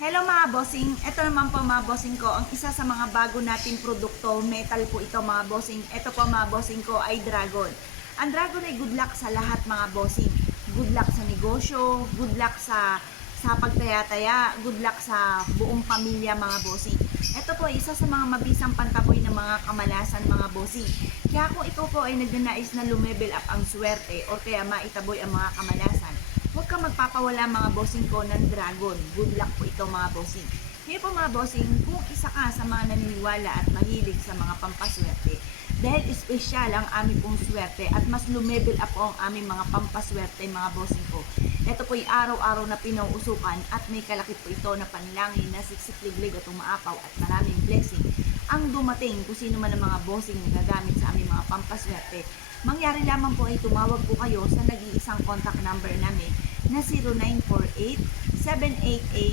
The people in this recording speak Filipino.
Hello mga bossing, ito naman po mga bossing ko, ang isa sa mga bago nating produkto, metal po ito mga bossing. Ito po mga bossing ko ay dragon. Ang dragon ay good luck sa lahat mga bossing. Good luck sa negosyo, good luck sa pagtaya-taya, good luck sa buong pamilya mga bossing. Ito po ay isa sa mga mabisang pantaboy ng mga kamalasan mga bossing. Kaya kung ito po ay nagnanais na lumevel up ang swerte o kaya maitaboy ang mga kamalasan, huwag kang magpapawala mga bossing ko ng dragon. Good luck po ito mga bossing. Ngayon po mga bossing, kung isa ka sa mga naniniwala at mahilig sa mga pampaswerte, dahil espesyal ang aming pong swerte at mas lumevel up po ang aming mga pampaswerte mga bossing ko. Ito po yung araw-araw na pinauusukan at may kalakip po ito na panlangin na siksik-liglig at umaapaw at maraming blessing ang dumating kung sino man ang mga bossing na gagamit sa aming mga pampaswerte. Mangyari lamang po ay tumawag po kayo sa nag-iisang contact number namin na 0948 788